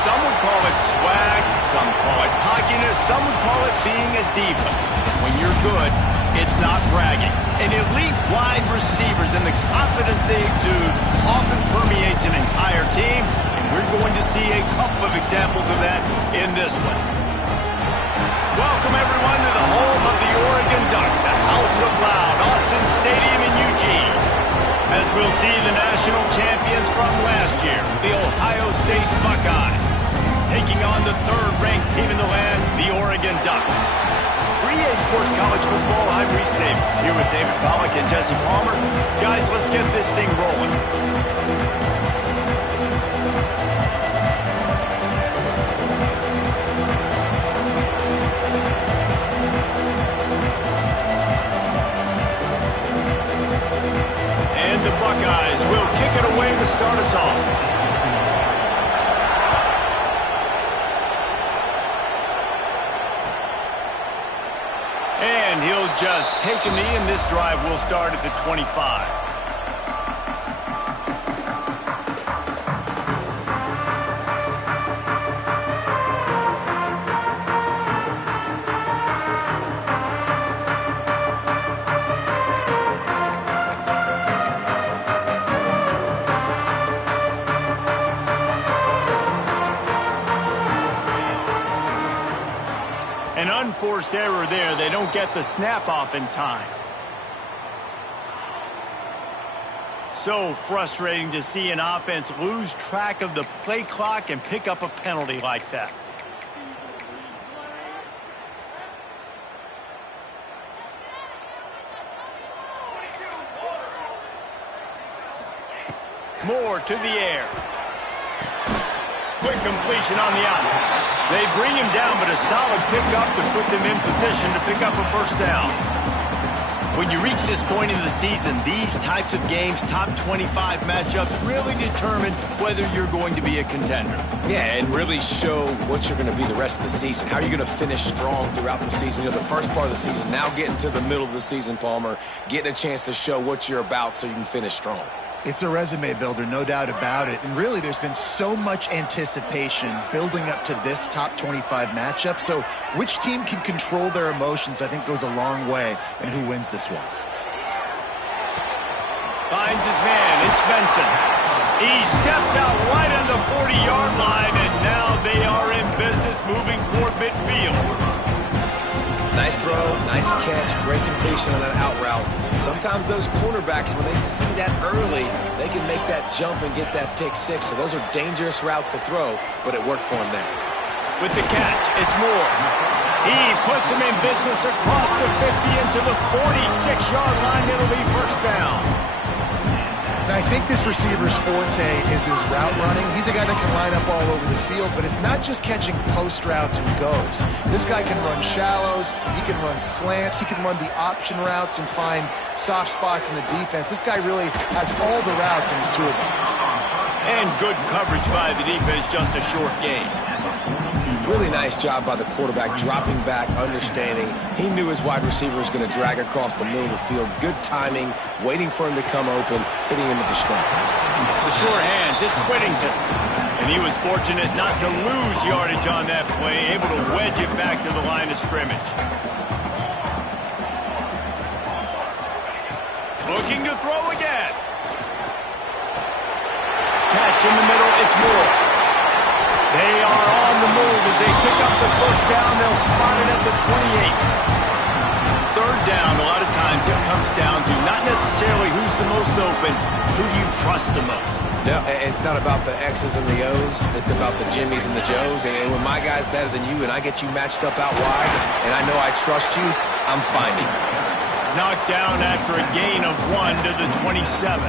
Some would call it swag, some call it cockiness, some would call it being a diva. When you're good, it's not bragging. And elite wide receivers and the confidence they exude often permeates an entire team, and we're going to see a couple of examples of that in this one. Welcome, everyone, to the home of the Oregon Ducks, a house of loud, Autzen Stadium in Eugene. As we'll see the national champions from last year, the Ohio State Buckeyes, taking on the third-ranked team in the land, the Oregon Ducks. For EA Sports College Football, I'm Reese Davis, here with David Pollack and Jesse Palmer. Guys, let's get this thing rolling. And the Buckeyes will kick it away to start us off. And he'll just take a knee, and this drive will start at the 25. An unforced error there. They don't get the snap off in time. So frustrating to see an offense lose track of the play clock and pick up a penalty like that. Moore to the air. Quick completion on the out. They bring him down, but a solid pickup to put them in position to pick up a first down. When you reach this point in the season, these types of games, top 25 matchups, really determine whether you're going to be a contender. Yeah, and really show what you're going to be the rest of the season. How are you going to finish strong throughout the season? You know, the first part of the season, now getting to the middle of the season, Palmer, getting a chance to show what you're about so you can finish strong. It's a resume builder, no doubt about it. And really, there's been so much anticipation building up to this top 25 matchup. So which team can control their emotions, I think, goes a long way in who wins this one. Finds his man. It's Benson. He steps out right on the 40-yard line, and now they are in business moving toward midfield. Nice throw, nice catch, great completion on that out route. Sometimes those cornerbacks, when they see that early, they can make that jump and get that pick six. So those are dangerous routes to throw, but it worked for him there. With the catch, it's Moore. He puts him in business across the 50 into the 46-yard line. It'll be first down. And I think this receiver's forte is his route running. He's a guy that can line up all over the field, but it's not just catching post routes and goes. This guy can run shallows, he can run slants, he can run the option routes and find soft spots in the defense. This guy really has all the routes in his toolbox. And good coverage by the defense, just a short gain. Really nice job by the quarterback, dropping back, understanding. He knew his wide receiver was going to drag across the middle of the field. Good timing, waiting for him to come open, hitting him with the strike. The short hands, it's Whittington. And he was fortunate not to lose yardage on that play, able to wedge it back to the line of scrimmage. Looking to throw again. Catch in the middle, it's Moore. They are on the move as they pick up the first down. They'll spot it at the 28. Third down, a lot of times it comes down to not necessarily who's the most open, who you trust the most. No, it's not about the X's and the O's. It's about the Jimmys and the Joes. And when my guy's better than you and I get you matched up out wide and I know I trust you, I'm finding you. Knocked down after a gain of 1 to the 27.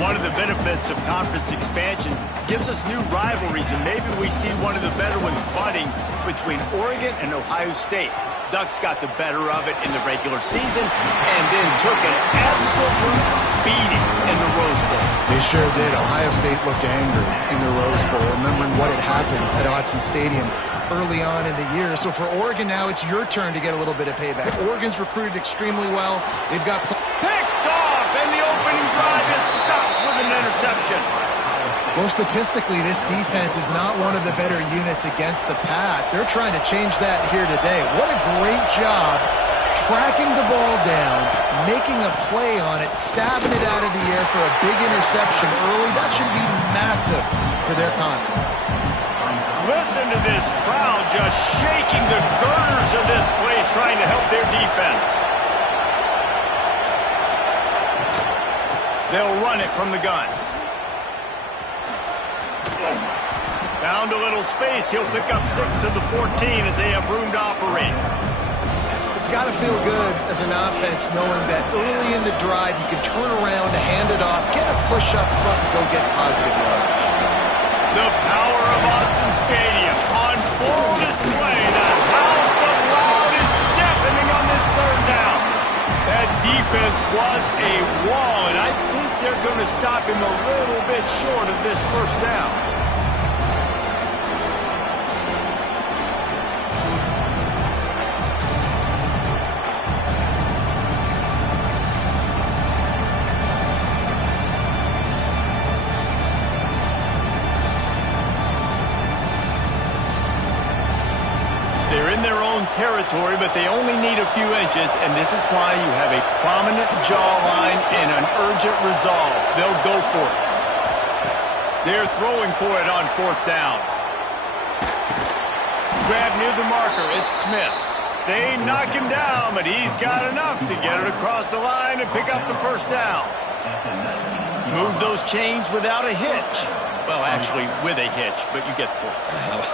One of the benefits of conference expansion gives us new rivalries, and maybe we see one of the better ones budding between Oregon and Ohio State. Ducks got the better of it in the regular season and then took an absolute beating in the Rose Bowl. They sure did. Ohio State looked angry in the Rose Bowl, remembering what had happened at Autzen Stadium early on in the year. So for Oregon now, it's your turn to get a little bit of payback. Oregon's recruited extremely well. They've got... Picked off, and the opening drive is stopped with an interception. Well, statistically, this defense is not one of the better units against the pass. They're trying to change that here today. What a great job tracking the ball down, making a play on it, stabbing it out of the air for a big interception early. That should be massive for their confidence. Listen to this crowd just shaking the girders of this place, trying to help their defense. They'll run it from the gun. Found a little space. He'll pick up 6 of the 14 as they have room to operate. It's got to feel good as an offense knowing that early in the drive you can turn around, hand it off, get a push up front, and go get positive yardage. The power of Autzen Stadium on full display. The house of loud is deafening on this third down. That defense was a wall, and I think they're going to stop him a little bit short of this first down. They're in their own territory, but they only need a few inches, and this is why you have a prominent jawline and an urgent resolve. They'll go for it. They're throwing for it on 4th down. Grab near the marker. It's Smith. They knock him down, but he's got enough to get it across the line and pick up the first down. Move those chains without a hitch. Well, actually, with a hitch, but you get the point.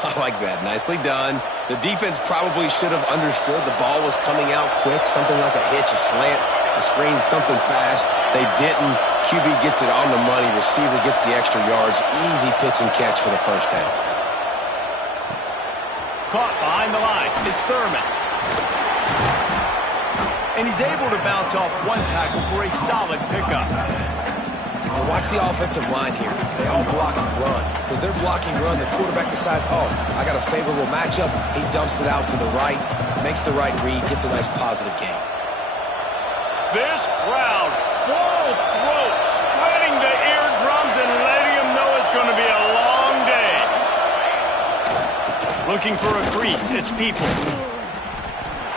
I like that. Nicely done. The defense probably should have understood the ball was coming out quick, something like a hitch, a slant, a screen, something fast. They didn't. QB gets it on the money. Receiver gets the extra yards. Easy pitch and catch for the first down. Caught behind the line. It's Thurman. And he's able to bounce off one tackle for a solid pickup. And watch the offensive line here. They all block and run. Because they're blocking run, the quarterback decides, oh, I got a favorable matchup. He dumps it out to the right, makes the right read, gets a nice positive gain. This crowd, full throat, spreading the eardrums and letting them know it's going to be a long day. Looking for a crease, it's Peoples.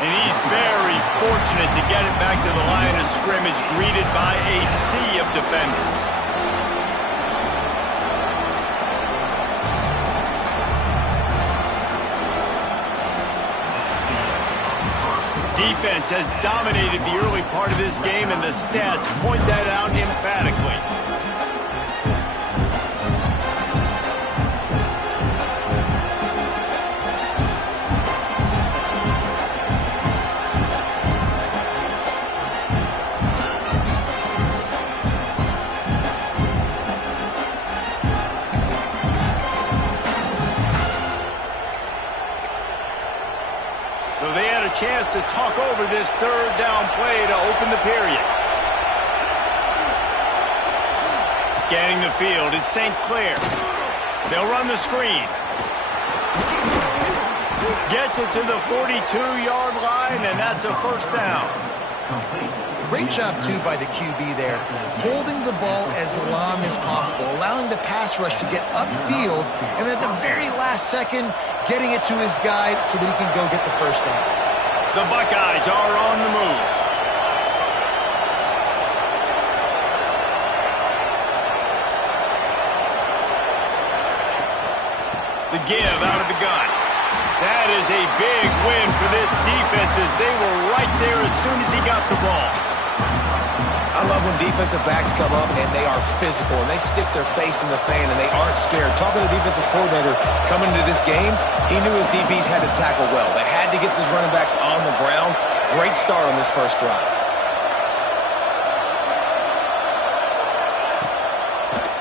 And he's very fortunate to get it back to the line of scrimmage, greeted by a sea of defenders. Defense has dominated the early part of this game, and the stats point that out emphatically. So they had a chance to talk over this third down play to open the period. Scanning the field, it's St. Clair. They'll run the screen. Gets it to the 42-yard line, and that's a first down. Great job, too, by the QB there, holding the ball as long as possible, allowing the pass rush to get upfield, and at the very last second, getting it to his guy so that he can go get the first down. The Buckeyes are on the move. The give out of the gun. That is a big win for this defense as they were right there as soon as he got the ball. I love when defensive backs come up and they are physical and they stick their face in the fan and they aren't scared. Talking to the defensive coordinator coming into this game, he knew his DBs had to tackle well. They had to get these running backs on the ground. Great start on this first drive.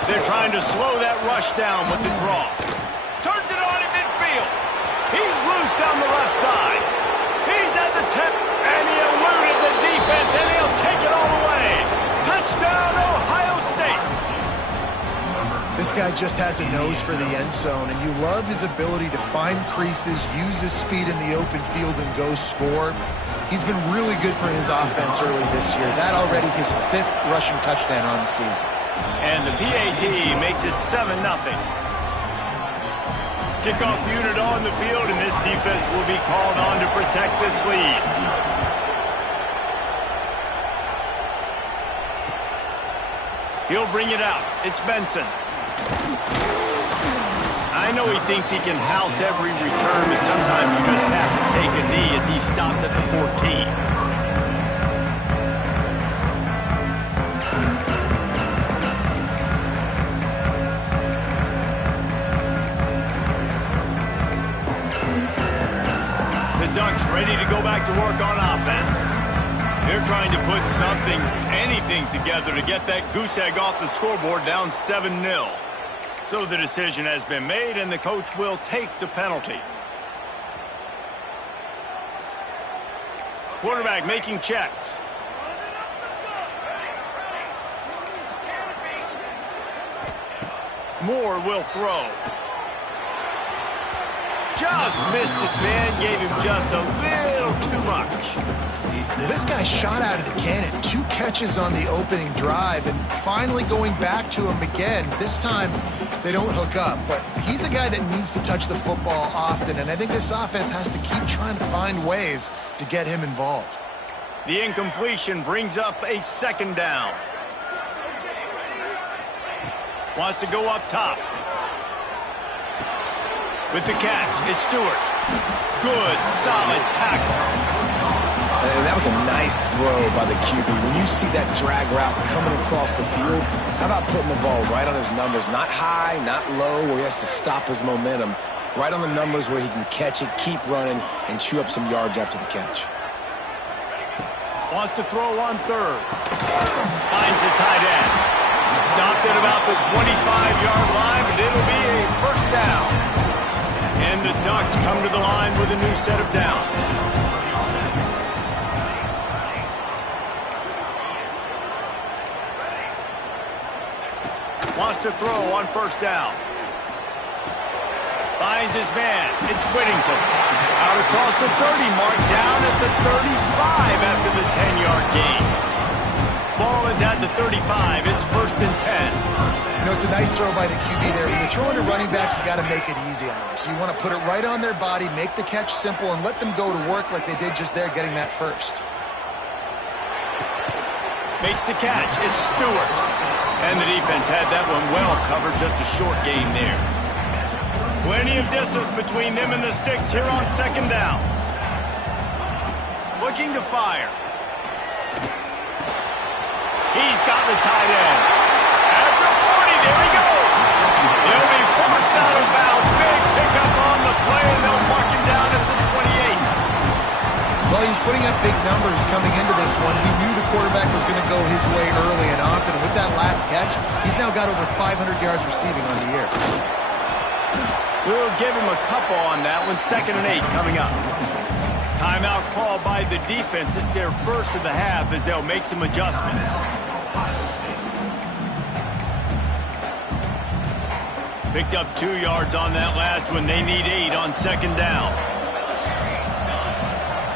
They're trying to slow that rush down with the draw. Turns it on in midfield. He's loose down the left side. He's at the tip, and he eluded the defense, and he'll take it all the way. Touchdown, Ohio State. This guy just has a nose for the end zone, and you love his ability to find creases, use his speed in the open field, and go score. He's been really good for his offense early this year. That already his 5th rushing touchdown on the season. And the PAT makes it 7-0. Kickoff unit on the field, and this defense will be called on to protect this lead. He'll bring it out. It's Benson. I know he thinks he can house every return, but sometimes you just have to take a knee as he stopped at the 14. Ducks ready to go back to work on offense. They're trying to put something, anything together to get that goose egg off the scoreboard down 7-0. So the decision has been made, and the coach will take the penalty. Quarterback making checks. Moore will throw. Just missed his man, gave him just a little too much. This guy shot out of the cannon. 2 catches on the opening drive, and finally going back to him again. This time, they don't hook up, but he's a guy that needs to touch the football often, and I think this offense has to keep trying to find ways to get him involved. The incompletion brings up a 2nd down. Wants to go up top. With the catch, it's Stewart. Good, solid tackle. And that was a nice throw by the QB. When you see that drag route coming across the field, how about putting the ball right on his numbers? Not high, not low, where he has to stop his momentum. Right on the numbers where he can catch it, keep running, and chew up some yards after the catch. Wants to throw on 3rd. Finds the tight end. Stopped at about the 25-yard line, but it'll be a 1st down. And the Ducks come to the line with a new set of downs. Wants to throw on 1st down. Finds his man. It's Whittington. Out across the 30 mark, down at the 35 after the 10-yard gain. Ball is at the 35. It's 1st and 10. You know, it's a nice throw by the QB there. When you're throwing to running backs, you got to make it easy on them. So you want to put it right on their body, make the catch simple, and let them go to work like they did just there, getting that 1st. Makes the catch. It's Stewart. And the defense had that one well covered. Just a short gain there. Plenty of distance between them and the sticks here on 2nd down. Looking to fire. He's got the tight end. At the 40, there he goes. He'll be forced out of bounds. Big pickup on the play, and they'll mark him down at the 28. Well, he was putting up big numbers coming into this one. He knew the quarterback was going to go his way early and often. And with that last catch, he's now got over 500 yards receiving on the year. We'll give him a couple on that one. 2nd and 8 coming up. Timeout called by the defense. It's their 1st of the half as they'll make some adjustments. Picked up 2 yards on that last one. They need 8 on 2nd down.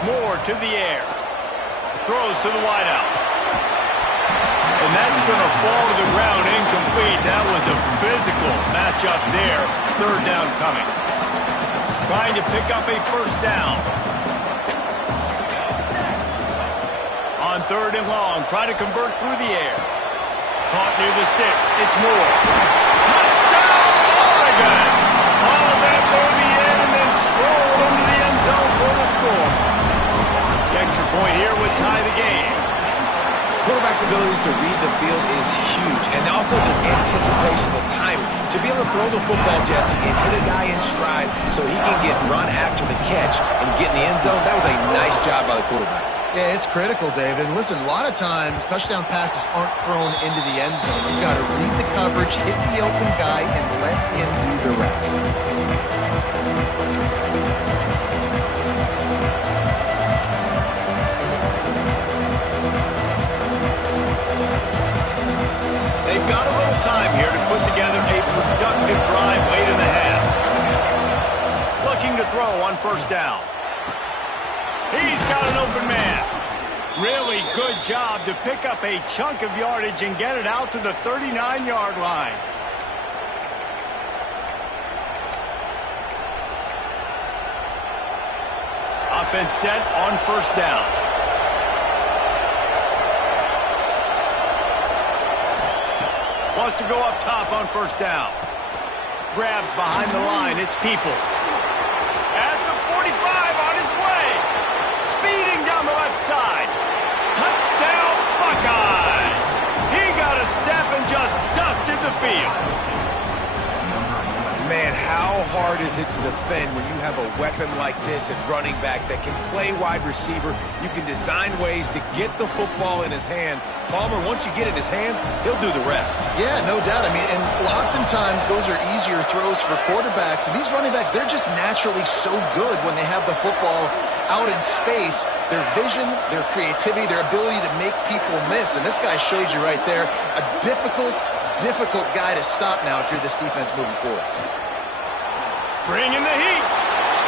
Moore to the air. Throws to the wideout. And that's going to fall to the ground incomplete. That was a physical matchup there. 3rd down coming. Trying to pick up a 1st down. On 3rd and long, try to convert through the air. Caught near the sticks. It's Moore. Touchdown, Oregon! All that near the end and then strolled into the end zone for the score. The extra point here would tie the game. Quarterback's abilities to read the field is huge, and also the anticipation, the timing. To be able to throw the football, Jesse, and hit a guy in stride so he can get run after the catch and get in the end zone, that was a nice job by the quarterback. Yeah, it's critical, David. And listen, a lot of times, touchdown passes aren't thrown into the end zone. You've got to read the coverage, hit the open guy, and let him do the rest. They've got a little time here to put together a productive drive late in the half. Looking to throw on 1st down. He's got an open man. Really good job to pick up a chunk of yardage and get it out to the 39-yard line. Offense set on first down. Wants to go up top on first down. Grabbed behind the line. It's Peoples. At the 45 on his way. Speeding down the left side. Touchdown, Buckeyes. He got a step and just dusted the field. Man, how hard is it to defend when you have a weapon like this at running back that can play wide receiver? You can design ways to get the football in his hand. Palmer, once you get it in his hands, he'll do the rest. Yeah, no doubt. I mean, and oftentimes those are easier throws for quarterbacks. And these running backs, they're just naturally so good when they have the football out in space. Their vision, their creativity, their ability to make people miss. And this guy showed you right there a difficult guy to stop now if you're this defense moving forward. Bringing the heat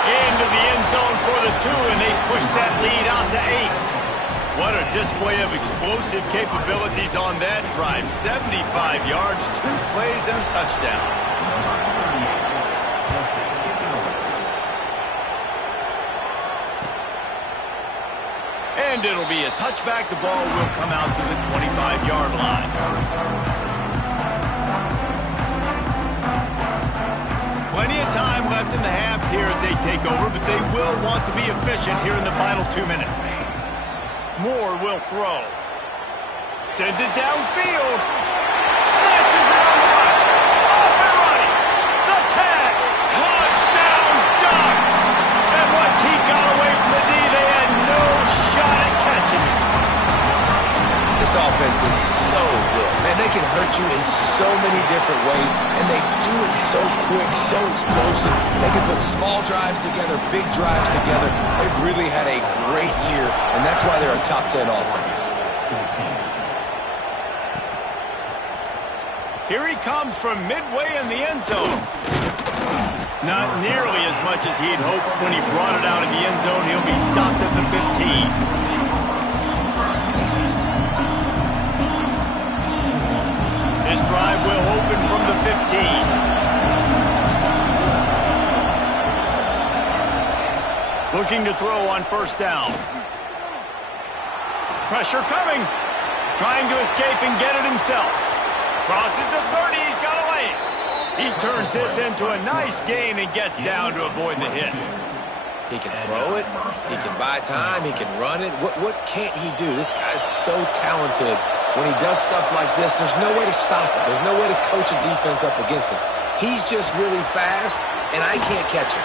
into the end zone for the 2, and they push that lead out to 8. What a display of explosive capabilities on that drive. 75 yards, 2 plays, and a touchdown. And it'll be a touchback. The ball will come out to the 25-yard line. Plenty of time left in the half here as they take over, but they will want to be efficient here in the final 2 minutes. Moore will throw. Sends it downfield. Snatches it on the right. Off and running. The tag. Touchdown, Ducks. And once he got away from the knee, they had no shot at catching it. This offense is so good. Man, they can hurt you in so many different ways, and they do it so quick, so explosive. They can put small drives together, big drives together. They've really had a great year, and that's why they're a top 10 offense. Here he comes from midway in the end zone. Not nearly as much as he'd hoped when he brought it out of the end zone. He'll be stopped at the 15. This drive will open from the 15. Looking to throw on first down. Pressure coming. Trying to escape and get it himself. Crosses the 30. He's got a lane. He turns this into a nice gain and gets down to avoid the hit. He can throw it. He can buy time. He can run it. What can't he do? This guy's so talented. When he does stuff like this, there's no way to stop it. There's no way to coach a defense up against this. He's just really fast, and I can't catch him.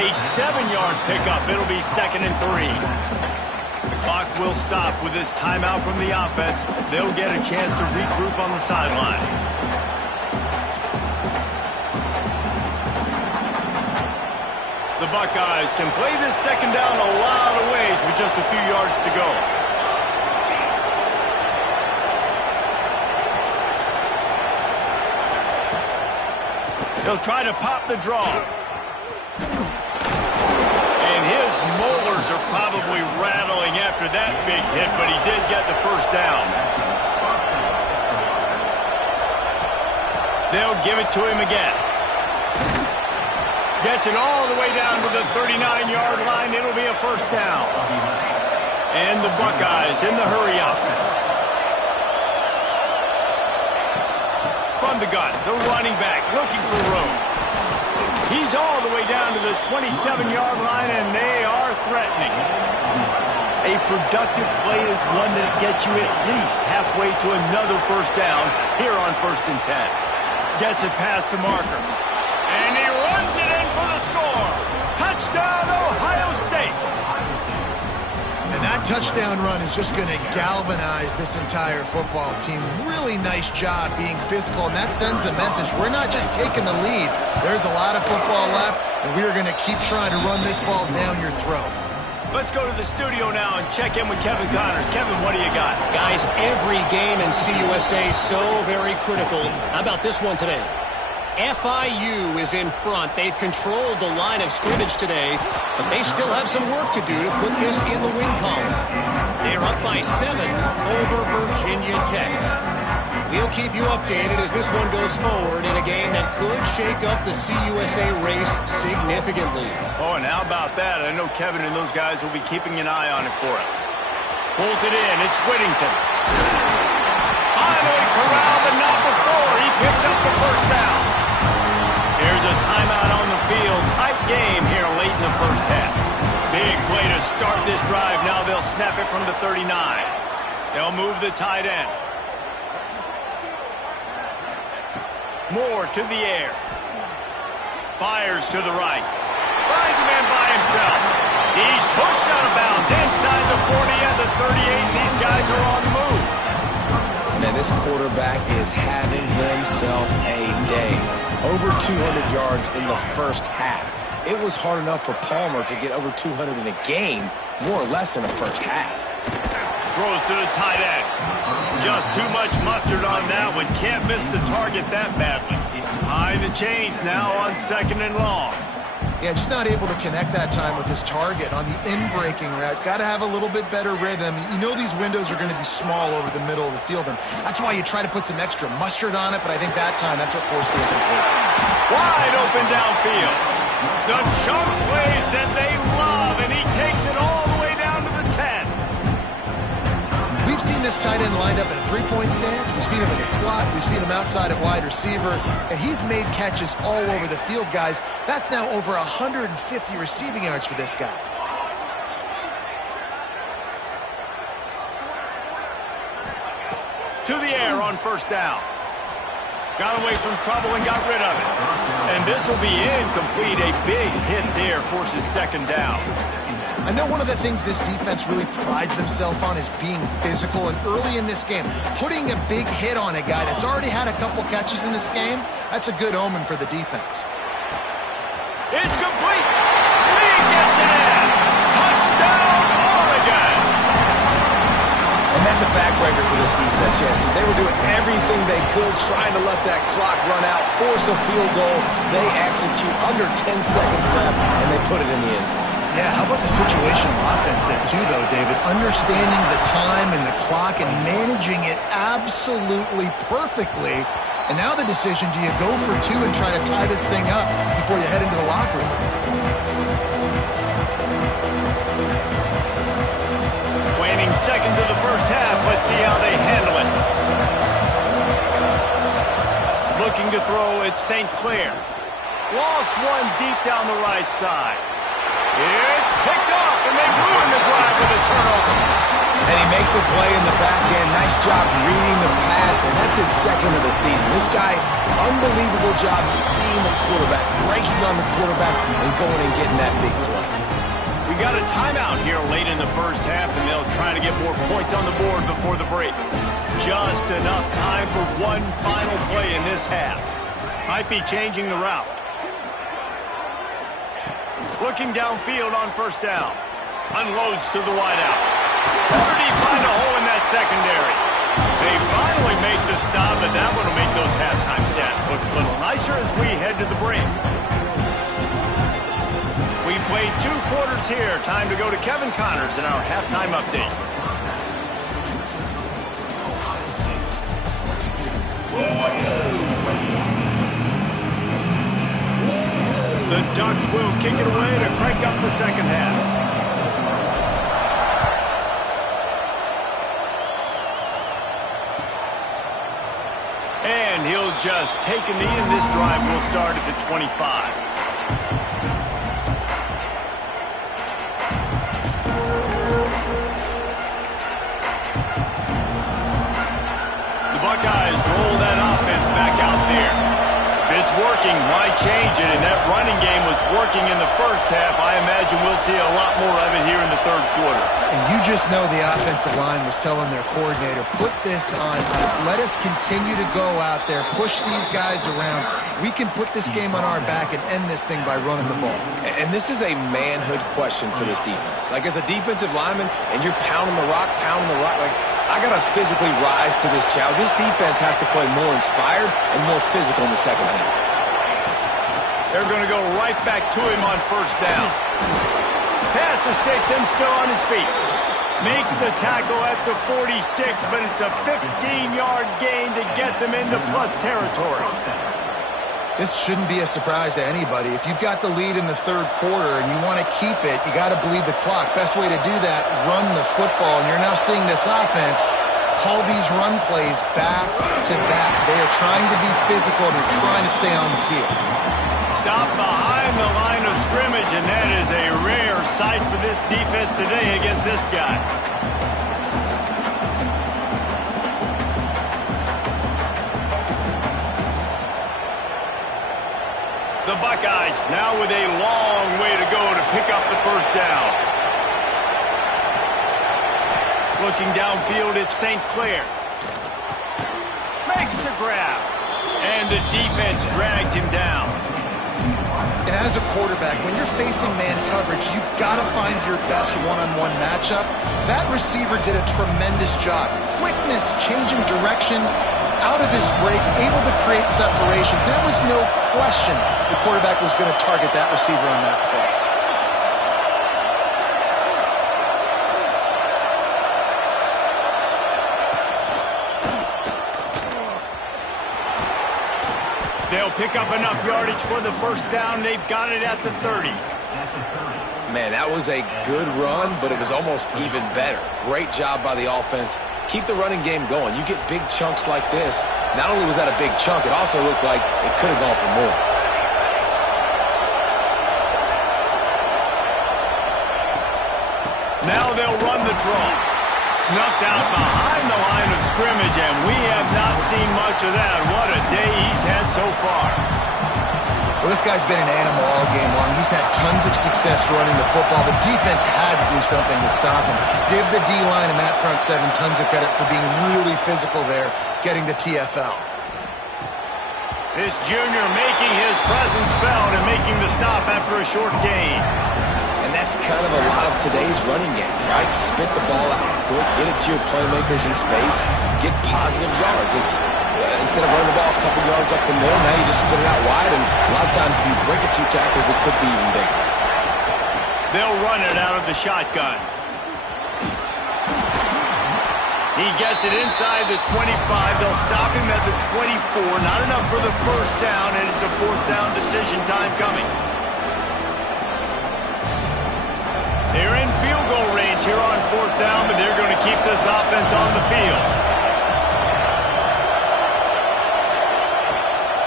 A 7-yard pickup. It'll be 2nd and 3. The clock will stop with this timeout from the offense. They'll get a chance to regroup on the sideline. The Buckeyes can play this second down a lot of ways with just a few yards to go. He'll try to pop the draw. And his molars are probably rattling after that big hit, but he did get the first down. They'll give it to him again. Gets it all the way down to the 39-yard line. It'll be a first down. And the Buckeyes in the hurry-up. From the gun, the running back looking for room. He's all the way down to the 27-yard line, and they are threatening. A productive play is one that gets you at least halfway to another first down here on 1st and 10. Gets it past the marker. And he runs it in for the score. Touchdown, Ohio State. And that touchdown run is just going to galvanize this entire football team. Really nice job being physical, and that sends a message. We're not just taking the lead. There's a lot of football left, and we are going to keep trying to run this ball down your throat. Let's go to the studio now and check in with Kevin Connors. Kevin, what do you got? Guys, every game in CUSA is so very critical. How about this one today? FIU is in front. They've controlled the line of scrimmage today, but they still have some work to do to put this in the win column. They're up by 7 over Virginia Tech. We'll keep you updated as this one goes forward in a game that could shake up the CUSA race significantly. Oh, and how about that? I know Kevin and those guys will be keeping an eye on it for us. Pulls it in. It's Whittington. Finally corralled, but not before. He picks up the first down. There's a timeout on the field. Tight game here late in the first half. Big play to start this drive. Now they'll snap it from the 39. They'll move the tight end. Moore to the air. Fires to the right. Finds a man by himself. He's pushed out of bounds inside the 40 and the 38. These guys are on the move. Man, this quarterback is having himself a day. Over 200 yards in the first half. It was hard enough for Palmer to get over 200 in a game, more or less in the first half. Throws to the tight end. Just too much mustard on that one. Can't miss the target that badly. High the chains now on 2nd and long. Yeah, just not able to connect that time with his target on the in-breaking route. Got to have a little bit better rhythm. You know these windows are going to be small over the middle of the field, and that's why you try to put some extra mustard on it, but I think that time that's what forced the incomplete. Wide open downfield. The chunk plays that they love, and he takes it all the way down to the 10. We've seen this tight end lined up in a three-point stance. We've seen him in the slot. We've seen him outside at wide receiver. And he's made catches all over the field, guys. That's now over 150 receiving yards for this guy. To the air on first down. Got away from trouble and got rid of it. And this will be incomplete. A big hit there forces 2nd down. I know one of the things this defense really prides themselves on is being physical, and early in this game, putting a big hit on a guy that's already had a couple catches in this game, that's a good omen for the defense. It's complete. Lee gets it in. Touchdown, Oregon. And that's a backbreaker for this defense, Jesse. They were doing everything they could, trying to let that clock run out, force a field goal. They execute under 10 seconds left, and they put it in the end zone. Yeah, how about the situational offense there too, though, David? Understanding the time and the clock and managing it absolutely perfectly. And now the decision, do you go for 2 and try to tie this thing up before you head into the locker room? Waning seconds of the first half. Let's see how they handle it. Looking to throw at St. Clair. Lost one deep down the right side. It's picked off, and they ruin the drive with a turnover. And he makes a play in the back end. Nice job reading the pass, and that's his 2nd of the season. This guy, unbelievable job seeing the quarterback, breaking on the quarterback, and going and getting that big play. We got a timeout here late in the first half, and they'll try to get more points on the board before the break. Just enough time for one final play in this half. Might be changing the route. Looking downfield on first down. Unloads to the wideout. Where did he find a hole in that secondary? They finally make the stop, and that one will make those halftime stats look a little nicer as we head to the break. We've played 2 quarters here. Time to go to Kevin Connors in our halftime update. The Ducks will kick it away to crank up the second half. And he'll just take a knee, and this drive will start at the 25. The Buckeyes roll that offense back out there. It's working. Why change it? And that running game was working in the first half. I imagine we'll see a lot more of it here in the 3rd quarter. And you just know the offensive line was telling their coordinator, put this on us. Let us continue to go out there, push these guys around. We can put this game on our back and end this thing by running the ball. And this is a manhood question for this defense. Like, as a defensive lineman, and you're pounding the rock, like, I got to physically rise to this challenge. This defense has to play more inspired and more physical in the second half. They're going to go right back to him on first down. Pass the sticks and still on his feet. Makes the tackle at the 46, but it's a 15-yard gain to get them into plus territory. This shouldn't be a surprise to anybody. If you've got the lead in the third quarter and you want to keep it, you got to bleed the clock. Best way to do that, run the football. And you're now seeing this offense call these run plays back to back. They are trying to be physical and they're trying to stay on the field. Stop behind the line of scrimmage, and that is a rare sight for this defense today against this guy. The Buckeyes now with a long way to go to pick up the first down. Looking downfield, it's St. Clair. Makes the grab. And the defense drags him down. And as a quarterback, when you're facing man coverage, you've got to find your best one-on-one matchup. That receiver did a tremendous job. Quickness, changing direction, out of his break, able to create separation. There was no question the quarterback was going to target that receiver on that play. They'll pick up enough yardage for the first down. They've got it at the 30. Man, that was a good run, but it was almost even better. Great job by the offense. Keep the running game going. You get big chunks like this. Not only was that a big chunk, it also looked like it could have gone for more. Now they'll run the draw. Snuffed out behind the line of scrimmage, and we have not seen much of that. What a day he's had so far. Well, this guy's been an animal all game long. He's had tons of success running the football. The defense had to do something to stop him. Give the D-line and that front seven tons of credit for being really physical there, getting the TFL. This junior making his presence felt and making the stop after a short gain. And that's kind of a lot of today's running game, right? Spit the ball out quick, get it to your playmakers in space, get positive yards. It's instead of running the ball a couple yards up the middle, now you just spit it out wide, and a lot of times if you break a few tackles, it could be even bigger. They'll run it out of the shotgun. He gets it inside the 25. They'll stop him at the 24. Not enough for the first down, and it's a fourth down decision time coming. They're in field goal range here on fourth down, but they're going to keep this offense on the field.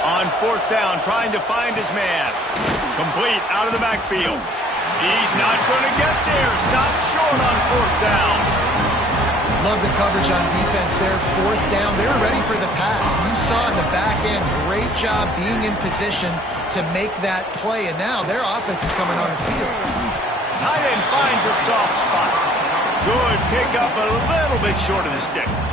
On fourth down, trying to find his man. Complete out of the backfield. He's not going to get there. Stopped short on fourth down. Love the coverage on defense there. Fourth down, they were ready for the pass. You saw in the back end, great job being in position to make that play. And now their offense is coming on the field. Tight end finds a soft spot. Good pickup, a little bit short of the sticks.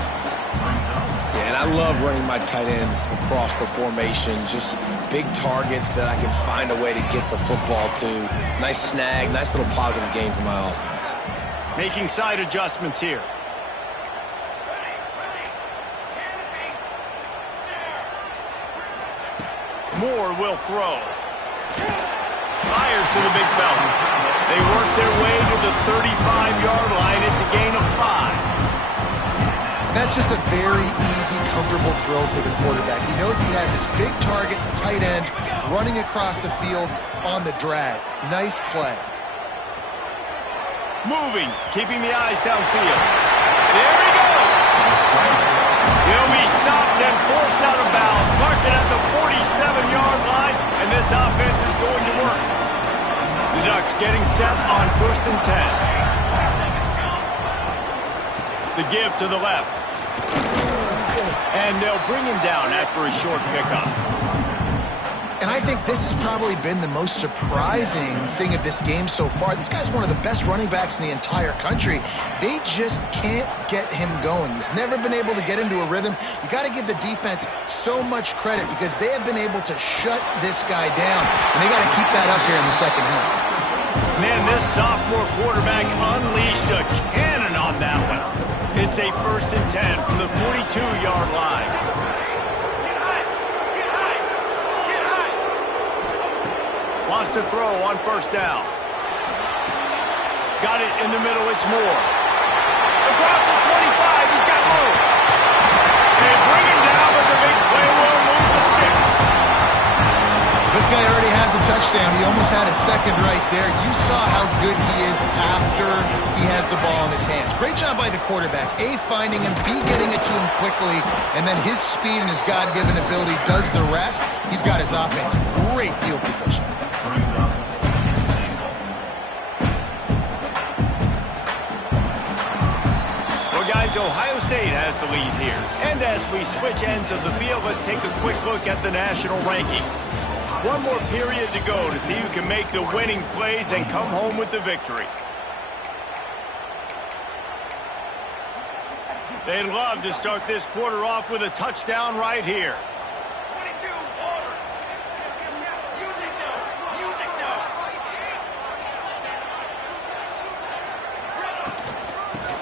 Yeah, and I love running my tight ends across the formation. Just big targets that I can find a way to get the football to. Nice snag, nice little positive gain for my offense. Making side adjustments here. Moore will throw. Fires to the big fella. They work their way to the 35-yard line. It's a gain of 5. That's just a very easy, comfortable throw for the quarterback. He knows he has his big target, the tight end, running across the field on the drag. Nice play. Moving, keeping the eyes downfield. There he goes. He'll be stopped and forced out of bounds. Marked it at the 47-yard line, and this offense is going to work. The Ducks getting set on 1st and 10. The give to the left. And they'll bring him down after a short pickup. And I think this has probably been the most surprising thing of this game so far. This guy's one of the best running backs in the entire country. They just can't get him going. He's never been able to get into a rhythm. You got to give the defense so much credit because they have been able to shut this guy down. And they got to keep that up here in the second half. Man, this sophomore quarterback unleashed a cannon on that one. It's a 1st and 10 from the 42-yard line. to throw on first down. Got it in the middle, it's Moore. Across the 25, he's got Moore. They bring him down, but the big play will move the sticks. This guy already has a touchdown. He almost had a second right there. You saw how good he is after he has the ball in his hands. Great job by the quarterback. A, finding him, B, getting it to him quickly, and then his speed and his God-given ability does the rest. He's got his offense in great field position. Well, guys, Ohio State has the lead here. And as we switch ends of the field, let's take a quick look at the national rankings. One more period to go to see who can make the winning plays and come home with the victory. They'd love to start this quarter off with a touchdown right here. 22, over. Music note. Music note.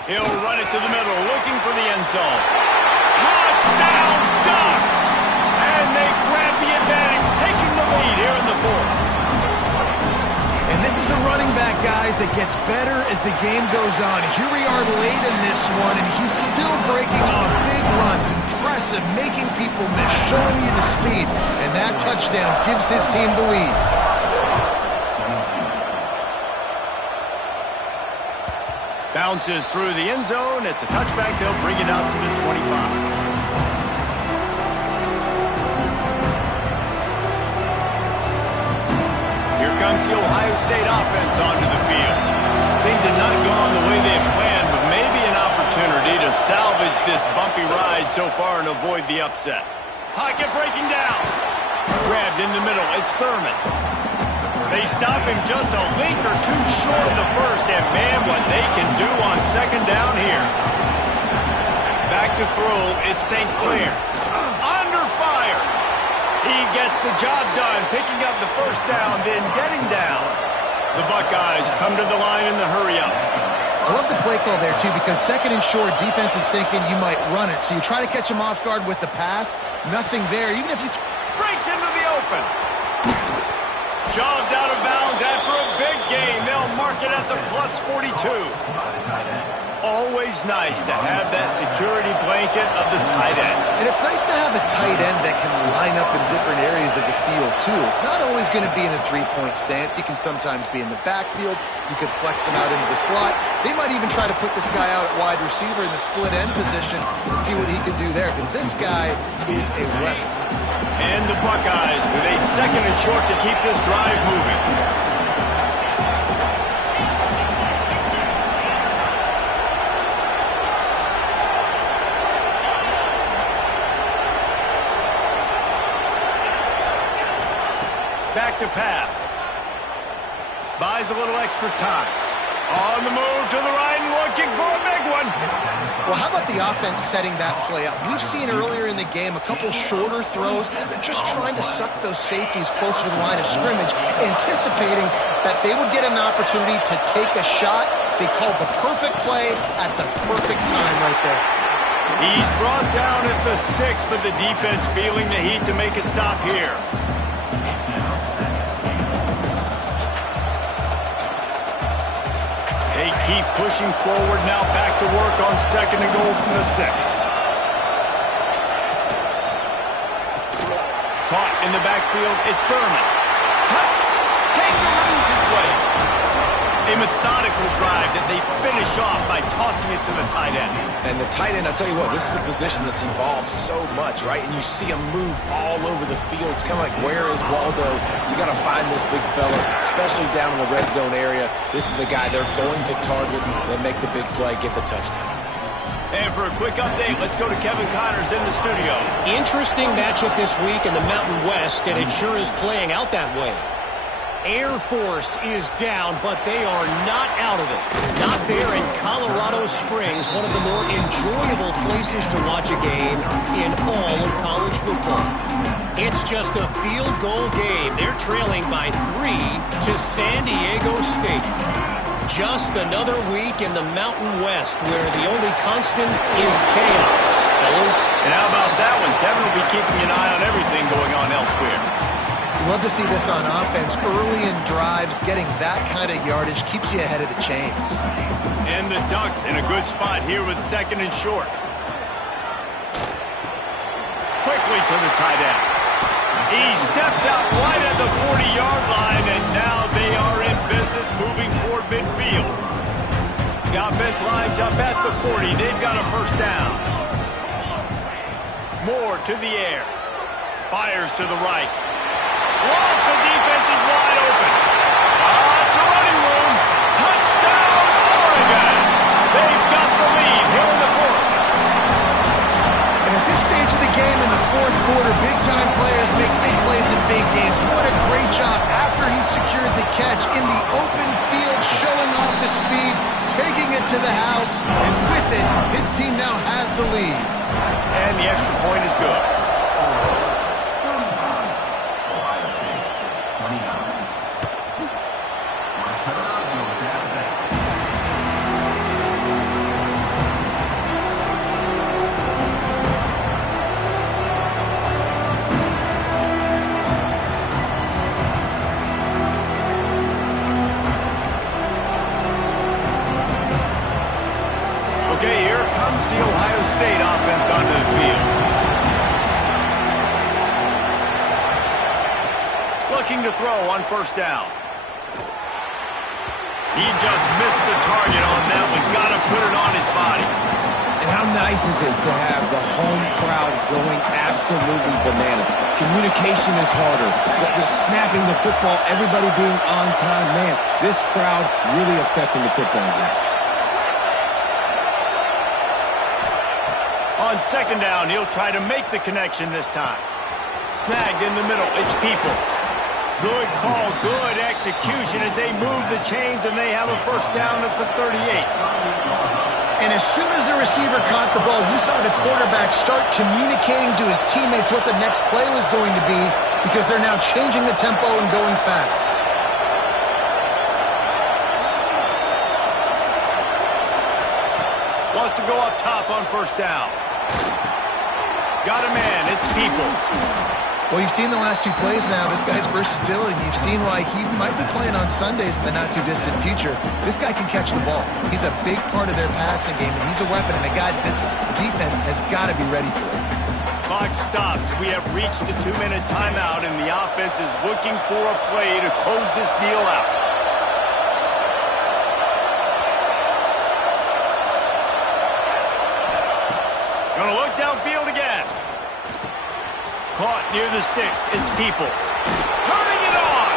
He'll run it to the middle, looking for the end zone. Touchdown, Ducks! And they grab the advantage, taking the lead here in the fourth. And this is a running back, guys, that gets better as the game goes on. Here we are late in this one, and he's still breaking on big runs. Impressive, making people miss, showing you the speed. And that touchdown gives his team the lead. Bounces through the end zone. It's a touchback. They'll bring it out to the 25. Here comes the Ohio State offense onto the field. Things have not gone the way they had planned, but maybe an opportunity to salvage this bumpy ride so far and avoid the upset. Pocket breaking down. Grabbed in the middle. It's Thurman. They stop him just a link or two short of the first, and man, what they can do on second down here. Back to throw, it's St. Clair. Under fire. He gets the job done, picking up the first down, then getting down. The Buckeyes come to the line in the hurry-up. I love the play call there, too, because second and short, defense is thinking you might run it. So you try to catch him off guard with the pass. Nothing there, even if you... Breaks into the open. Shoved out of bounds after a big gain. They'll mark it at the plus 42. Always nice to have that security blanket of the tight end. And it's nice to have a tight end that can line up in different areas of the field, too. It's not always going to be in a three-point stance. He can sometimes be in the backfield. You could flex him out into the slot. They might even try to put this guy out at wide receiver in the split end position and see what he can do there, because this guy is a weapon. And the Buckeyes with a second and short to keep this drive moving. Back to pass. Buys a little extra time. On the move to the right and looking for a big one. Well, how about the offense setting that play up? We've seen earlier in the game a couple shorter throws. They're just trying to suck those safeties closer to the line of scrimmage, anticipating that they would get an opportunity to take a shot. They called the perfect play at the perfect time right there. He's brought down at the 6, but the defense feeling the heat to make a stop here. They keep pushing forward, now back to work on second and goal from the 6. Caught in the backfield, it's Thurman. Touch! Kangaroos his way. A methodical drive that they finish off by tossing it to the tight end. And the tight end, I'll tell you what, this is a position that's evolved so much, right? And you see him move all over the field. It's kind of like, where is Waldo? You got to find this big fella, especially down in the red zone area. This is the guy they're going to target and make the big play, get the touchdown. And for a quick update, let's go to Kevin Connors in the studio. Interesting matchup this week in the Mountain West, and it sure is playing out that way. Air Force is down, but they are not out of it. Not there in Colorado Springs, one of the more enjoyable places to watch a game in all of college football. It's just a field goal game. They're trailing by 3 to San Diego State. Just another week in the Mountain West where the only constant is chaos, fellas. And how about that one? Kevin will be keeping an eye on everything going on elsewhere. You love to see this on offense. Early in drives, getting that kind of yardage keeps you ahead of the chains. And the Ducks in a good spot here with second and short. Quickly to the tight end. He steps out right at the 40-yard line, and now they are in business moving toward midfield. The offense lines up at the 40. They've got a first down. Moore to the air. Fires to the right. Lost, the defense is wide open. It's a running room. Touchdown, Oregon. They've got the lead here in the fourth. And at this stage of the game in the fourth quarter, big-time players make big plays in big games. What a great job after he secured the catch in the open field, showing off the speed, taking it to the house, and with it, his team now has the lead. And the extra point is good. Okay, here comes the Ohio State offense onto the field. Looking to throw on first down. He just missed the target on that one. Got to put it on his body. And how nice is it to have the home crowd going absolutely bananas? Communication is harder. The snapping the football, everybody being on time. Man, this crowd really affecting the football game. On second down, he'll try to make the connection this time. Snagged in the middle. It's Peoples. Good call, good execution as they move the chains, and they have a first down at the 38. And as soon as the receiver caught the ball, you saw the quarterback start communicating to his teammates what the next play was going to be because they're now changing the tempo and going fast. Wants to go up top on first down. Got a man. It's Peoples. Well, you've seen the last two plays now. This guy's versatility. You've seen why he might be playing on Sundays in the not-too-distant future. This guy can catch the ball. He's a big part of their passing game, and he's a weapon, and a guy that this defense has got to be ready for. Clock stops. We have reached the 2-minute timeout, and the offense is looking for a play to close this deal out. Gonna look downfield again. Caught near the sticks. It's Peoples. Turning it on.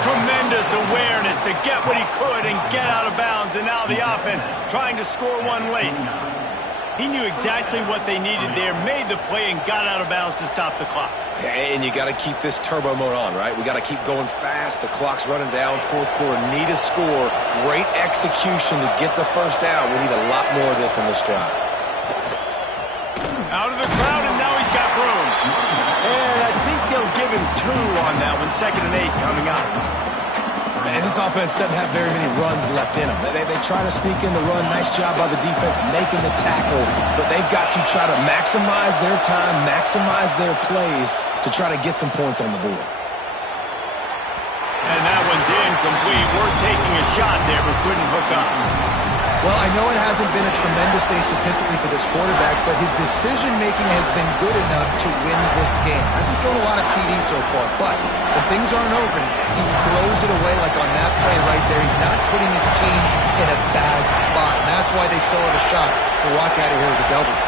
Tremendous awareness to get what he could and get out of bounds. And now the offense trying to score one late. He knew exactly what they needed there, made the play, and got out of bounds to stop the clock. And you got to keep this turbo mode on, right? We got to keep going fast. The clock's running down. Fourth quarter, need a score. Great execution to get the first down. We need a lot more of this in this drive. Out of the crowd, and now he's got room. And I think they'll give him 2 on that one. 2nd and 8 coming up. Man, this offense doesn't have very many runs left in them. They try to sneak in the run. Nice job by the defense making the tackle. But they've got to try to maximize their time, maximize their plays to try to get some points on the board. And that one's incomplete. We're taking a shot there, but couldn't hook up. Well, I know it hasn't been a tremendous day statistically for this quarterback, but his decision-making has been good enough to win this game. Hasn't thrown a lot of TDs so far, but when things aren't open, he throws it away like on that play right there. He's not putting his team in a bad spot, and that's why they still have a shot to walk out of here with a W.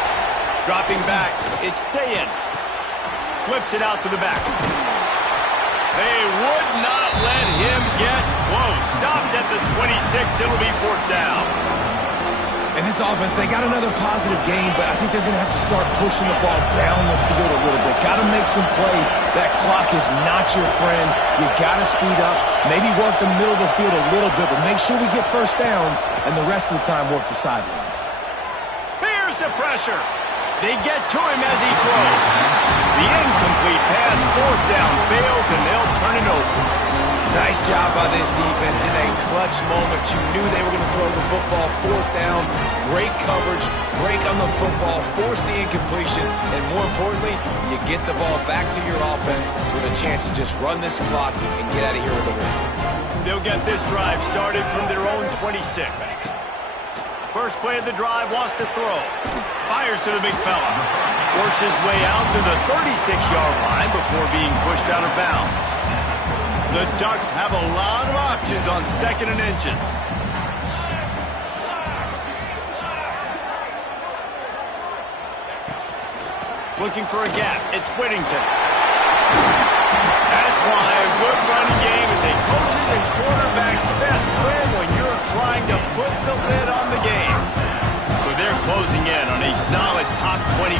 Dropping back, it's Ncaa. Flips it out to the back. They would not let him get close. Stopped at the 26. It'll be 4th down. And this offense, they got another positive game, but I think they're going to have to start pushing the ball down the field a little bit. Got to make some plays. That clock is not your friend. You got to speed up. Maybe work the middle of the field a little bit, but make sure we get first downs, and the rest of the time work the sidelines. Here's the pressure. They get to him as he throws. The incomplete pass, 4th down, fails, and they'll turn it over. Nice job by this defense in a clutch moment. You knew they were going to throw the football. Fourth down, great coverage, break on the football, force the incompletion, and more importantly, you get the ball back to your offense with a chance to just run this clock and get out of here with a win. They'll get this drive started from their own 26. First play of the drive, wants to throw. Fires to the big fella. Works his way out to the 36-yard line before being pushed out of bounds. The Ducks have a lot of options on 2nd and inches. Looking for a gap. It's Whittington. That's why a good running game is a coach's and quarterback's best friend when you're trying to put the lid on the game. So they're closing in on a solid top 25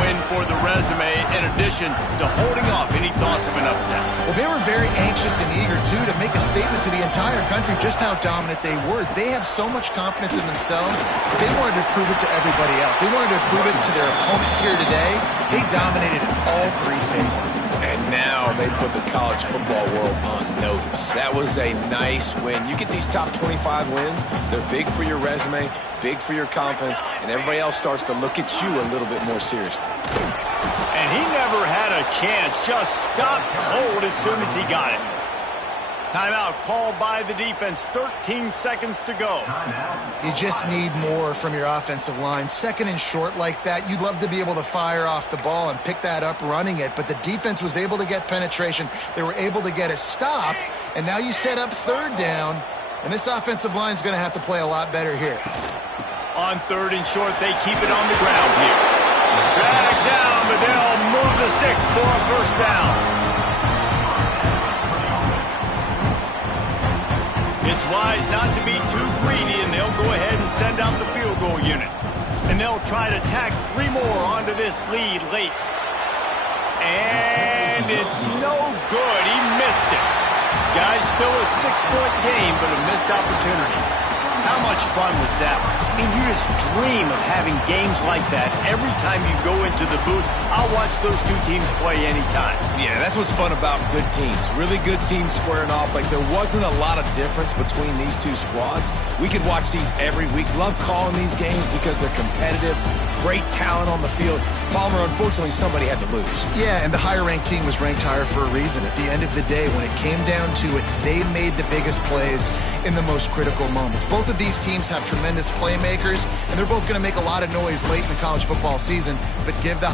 win for the resume, in addition to holding off any thoughts of an upset. Well, they were very anxious and eager, too, to make a statement to the entire country just how dominant they were. They have so much confidence in themselves, but they wanted to prove it to everybody else. They wanted to prove it to their opponent here today. They dominated in all 3 phases. And now they put the college football world on notice. That was a nice win. You get these top 25 wins, they're big for your resume, big for your confidence, and everybody else starts to look at you a little bit more seriously. And he never had a chance, just stopped cold as soon as he got it. Timeout called by the defense, 13 seconds to go. You just need more from your offensive line. 2nd and short like that, you'd love to be able to fire off the ball and pick that up running it, but the defense was able to get penetration. They were able to get a stop, and now you set up 3rd down, and this offensive line is going to have to play a lot better here. On 3rd and short, they keep it on the ground here. Drag down, but they'll move the sticks for a 1st down. It's wise not to be too greedy, and they'll go ahead and send out the field goal unit. And they'll try to tack 3 more onto this lead late. And it's no good. He missed it. Guys, still a 6-point game, but a missed opportunity. How much fun was that? I mean, you just dream of having games like that every time you go into the booth. I'll watch those 2 teams play anytime. Yeah, that's what's fun about good teams. Really good teams squaring off. Like, there wasn't a lot of difference between these 2 squads. We could watch these every week. Love calling these games because they're competitive. Great talent on the field. Palmer, unfortunately, somebody had to lose. Yeah, and the higher-ranked team was ranked higher for a reason. At the end of the day, when it came down to it, they made the biggest plays in the most critical moments. Both of these teams have tremendous playmakers, and they're both going to make a lot of noise late in the college football season, but give the